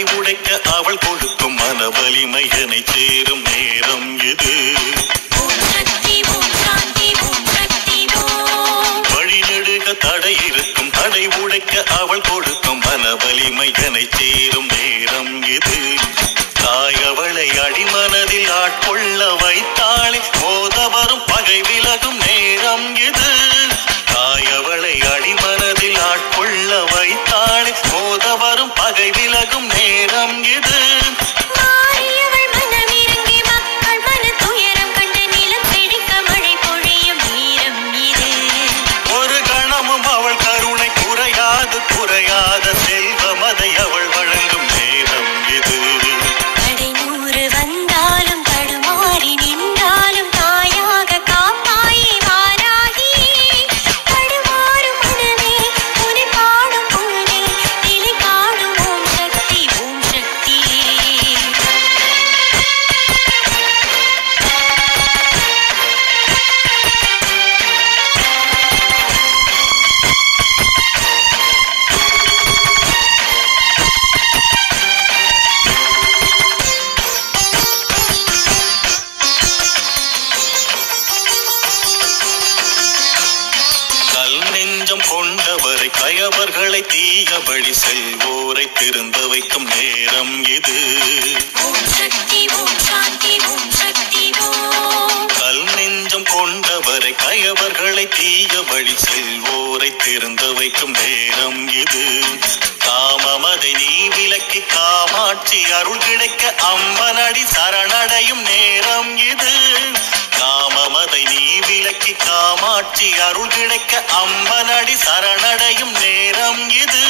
தடை உடைக்க அவள் கொடுக்கும் மன வலிமை என்னை சேரும் நேரம் இது. வழிநெடுக தடை இருக்கும் தடை உடைக்க அவள் கொடுக்கும் மன வலிமை என்னை சேரும் நேரம் இது. தாய் அவளை அடிமனதில் ஆட்கொள்ள வைத்தாளே மோத வரும் பகை விலகும் நேரம் இது. தாய் அவளை அடிமனதில் ஆட்கொள்ள வைத்தாளே மோத வரும் பகை விலகும் நேரம் இது. ஒரு கணமும் அவள் கருணை குறையாத செல்வம் அதை அவள் வழங்கும் நேரம் இது. கொண்டவரை கயவர்களை தீயபடி செல்வோரை திருந்த வைக்கும் நேரம் இது. கல் நெஞ்சம் கொண்டவரை கயவர்களை தீயபடி செல்வோரை திருந்த வைக்கும் நேரம் இது. காமமதை நீ விலக்கி காமாட்சி அருள் கிடைக்க அம்பனடி சரணடையும் நேரம் இது. காமமதை நீ விலக்கி காமாட்சி அருள் கிடைக்க அம்பனடி சரணடையும் நேரம் இது.